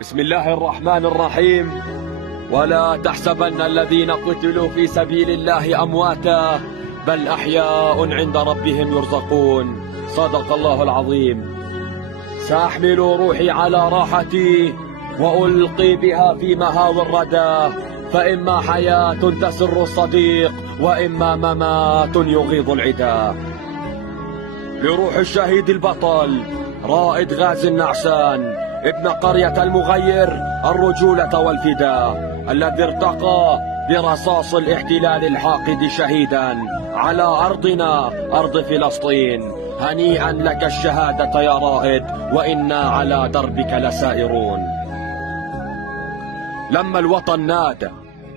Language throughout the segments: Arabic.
بسم الله الرحمن الرحيم. ولا تحسبن الذين قتلوا في سبيل الله أمواتا بل أحياء عند ربهم يرزقون. صدق الله العظيم. سأحمل روحي على راحتي وألقي بها في مهاوي الردى، فإما حياة تسر الصديق وإما ممات يغيظ العدا. لروح الشهيد البطل رائد غازي النعسان، ابن قرية المغير الرجولة والفداء، الذي ارتقى برصاص الاحتلال الحاقد شهيدا على أرضنا أرض فلسطين. هنيئا لك الشهادة يا رائد، وإنا على دربك لسائرون. لما الوطن نادى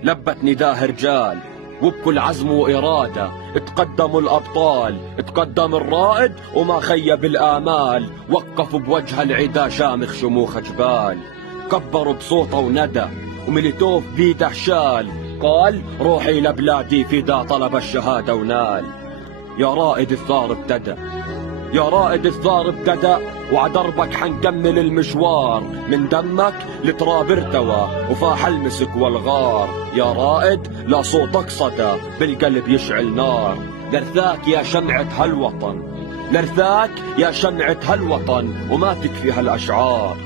لبت نداه رجال، وبكل عزم وإرادة اتقدموا الأبطال. اتقدم الرائد وما خيب الآمال، وقفوا بوجه العدا شامخ شموخ جبال. كبروا بصوته وندى وملتوف بيده شال، قال روحي لبلادي فدا طلب الشهادة ونال. يا رائد الثار ابتدى، يا رائد الثار ابتدى، وعدربك حنكمل المشوار. من دمك لتراب ارتوى وفاح المسك والغار. يا رائد لا صوتك صدى بالقلب يشعل نار. لرثاك يا شمعة هالوطن، لرثاك يا شمعة هالوطن، وما تكفي هالأشعار.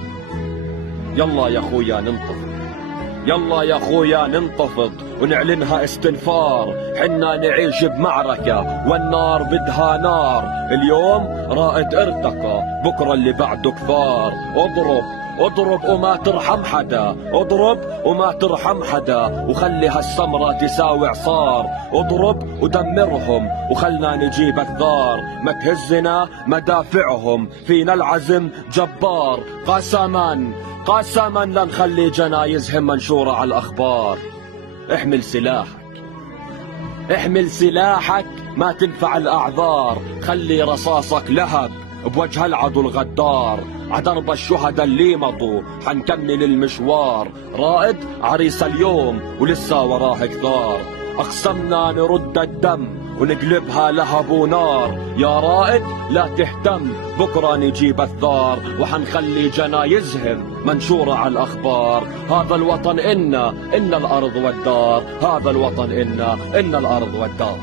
يلا يا خويا ننتفض، يلا يا خويا ننتفض ونعلنها استنفار. حنا نعيش بمعركة والنار بدها نار. اليوم رائد ارتقى، بكرة اللي بعده كفار. اضرب اضرب وما ترحم حدا، اضرب وما ترحم حدا، وخلي هالسمرة تساوي عصار. اضرب ودمرهم وخلنا نجيب الثار. ما تهزنا مدافعهم، فينا العزم جبار. قسما قسما لنخلي جنايزهم منشورة على الأخبار. احمل سلاحك، احمل سلاحك، ما تنفع الأعذار. خلي رصاصك لهب بوجه العدو الغدار. عدرب الشهداء اللي مضوا حنكمل المشوار. رائد عريس اليوم ولسه وراه كثار. أقسمنا نرد الدم ونقلبها لهب ونار. يا رائد لا تهتم، بكرة نجيب الثار، وحنخلي جنايزهم منشورة على الأخبار. هذا الوطن إن الأرض والدار، هذا الوطن إن الأرض والدار.